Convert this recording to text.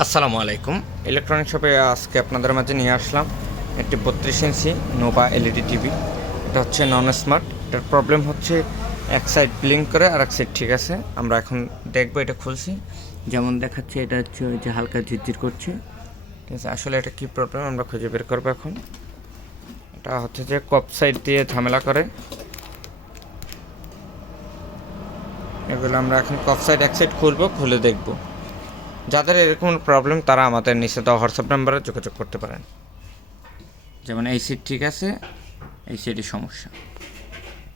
আসসালামু আলাইকুম। ইলেকট্রনিক শপে আজকে আপনাদের মাঝে নিয়ে আসলাম একটি 32 ইঞ্চি নোভা এলইডি টিভি। এটা হচ্ছে নন স্মার্ট। এটার প্রবলেম হচ্ছে এক সাইড ব্লিঙ্ক করে আর এক সাইড ঠিক আছে। আমরা এখন দেখবো, এটা খুলছি, যেমন দেখাচ্ছে এটা হচ্ছে ওই যে হালকা ঝিরঝির করছে, ঠিক আছে। আসলে এটা কী প্রবলেম আমরা খুঁজে বের করবো এখন। এটা হচ্ছে যে কপ সাইড দিয়ে ঝামেলা করে, এগুলো আমরা এখন কপ সাইড এক সাইড খুলবো, খুলে দেখবো। যাদের এরকম প্রবলেম তারা আমাদের নিচে দেওয়া হোয়াটসঅ্যাপ নাম্বারে যোগাযোগ করতে পারেন। যেমন এই সিট ঠিক আছে, এই সিটই সমস্যা।